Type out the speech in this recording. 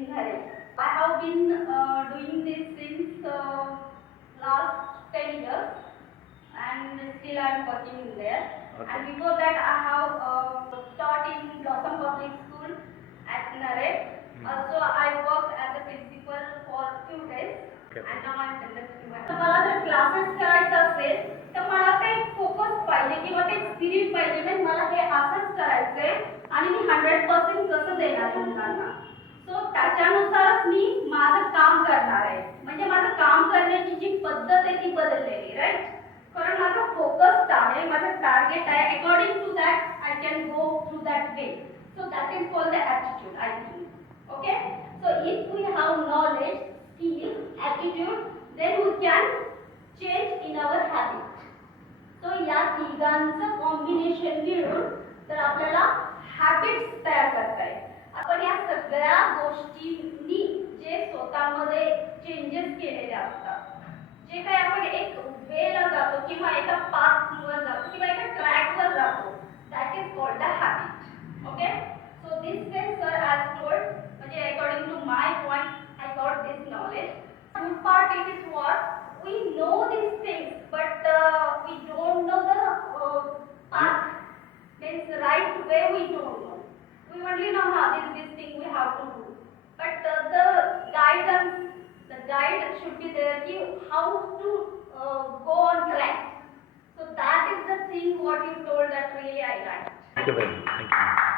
in Dhare. I have been doing this since last 10 years, and still I am working there. Okay. And before that, I have taught in Blossom Public School at Nare. Also, I worked as a principal for few days. Okay. And now I am conducting my. मला जर classes करायचं असेल तर मला ते focus पाहिजे किंवा ते स्पिरिट पाहिजे, म्हणजे मला हे असंच करायचंय आणि मी 100% कसं देणार आहे मुलांना. सो त्याच्यानुसारच मी माझं काम करणार आहे. म्हणजे माझं काम करण्याची जी पद्धत आहे ती बदललेली, राईट. कारण माझं फोकस्ड आहे, माझं टार्गेट आहे. According to that I can go through that way. So that is called the attitude, I think. Okay, so if we have knowledge, skill, attitude, then we can change in our habit. So या तिघांचं combination मिळून तर आपल्याला habits तयार करता येईल. आपण या सगळ्या गोष्टींनी जे स्वतःमध्ये चेंजेस केलेले असतात, जे काही आपण एक वेला जातो किंवा एका पाथवर जातो किंवा एका ट्रॅकवर जातो, that is called the habit. Okay, so this way sir has told, according to my point, I got this knowledge. Good part it is what we know these things, but we don't know the path. Means right way we don't know. We only know how this thing we have to do. But the guidance, the guide should be there. How to go on track. So that is the thing what you told that really I liked. Thank you very much. Thank you.